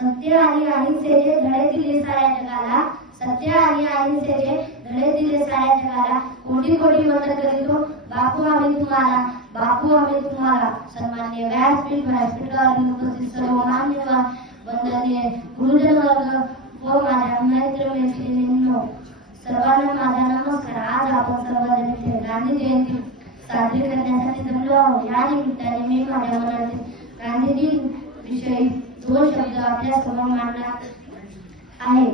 सत्य आणि अहिंसेचे धडे दिले साऱ्या जगाला, सत्य आणि अहिंसेचे धडे दिले साऱ्या जगाला, कोटी कोटी वंदन करीतो बापू आम्ही तुम्हाला, बापू आम्ही तुम्हाला. सन्माननीय व्यासपीठावर उपस्थित सर्व मान्यवर, वंदनीय गुरुजन वर्ग व माझ्या मैत्रिणींनो, सर्वांना माझा नमस्कार. आज आपण सर्वजण इथे गांधी जयंती साजरी करण्यासाठी जमलो आहोत. या निमित्ताने मी माझ्या मनातील गांधीजी विषयी दोन शब्द आपल्या समोर मांडणार आहे.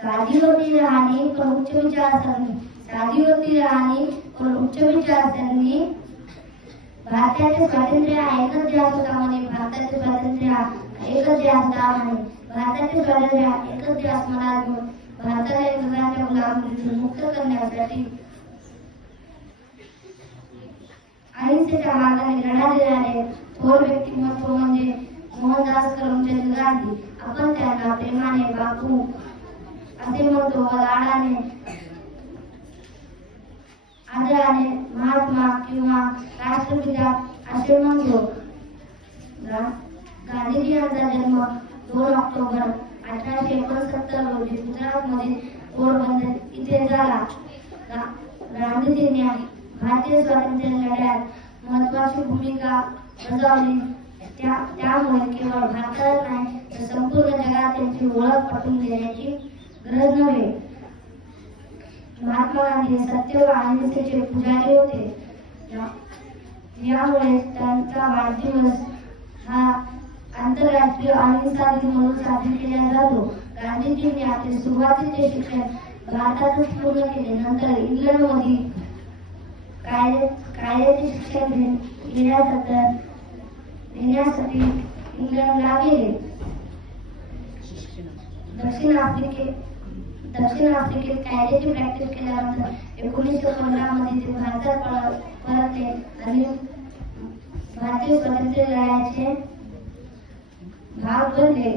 साधी होती राहणी पण उच्च विचारसरणी, साधी होती राहणी पण उच्च विचारसरणी. भारताचे स्वातंत्र्य एकच ध्यास होता म्हणे, भारताचे स्वातंत्र्य एकच ध्यास होता म्हणे, भारताचे स्वातंत्र्य एकच ध्यास मनात घेऊन भारताला इंग्रजांच्या गुलामीतून मुक्त करण्यासाठी अहिंसेच्या मार्गाने लढा देणारे थोर व्यक्तिमत्व म्हणजे मोहनदास करमचंद गांधी. आपण त्यांना प्रेमाने बापू असे म्हणतो व लाडाने आदराने महात्मा किंवा राष्ट्रपिता असे म्हणतो. गांधीजी यांचा जन्म 2 ऑक्टोबर 1869 रोजी गुजरात मध्ये पोरबंदर इथे झाला. गांधीजींनी भारतीय स्वातंत्र्य लढ्यात महत्वाची भूमिका बजावली. त्यामुळे केवळ भारतात नाही तर संपूर्ण जगात त्यांची ओळख पटवून देण्याची गरज नव्हे. महात्मा गांधी सत्य व अहिंसेचे पुजारी होते. यामुळे त्यांचा वाढदिवस हा आंतरराष्ट्रीय अहिंसा दिन म्हणून साजरा केला जातो. गांधीजींनी आपले सुरुवातीचे शिक्षण भारतातच पूर्ण केले. नंतर इंग्लंडमध्ये कायद्याचे शिक्षण घेण्यासाठी इंग्लंडला गेले. दक्षिण आफ्रिकेत कायद्याची प्रॅक्टिस केल्यानंतर 1915 मध्ये ते भारतात परतले आणि भारतीय स्वातंत्र्य लढ्याचे भाग बनले.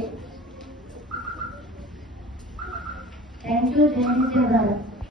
थँक्यू. जय हिंद, जय भारत.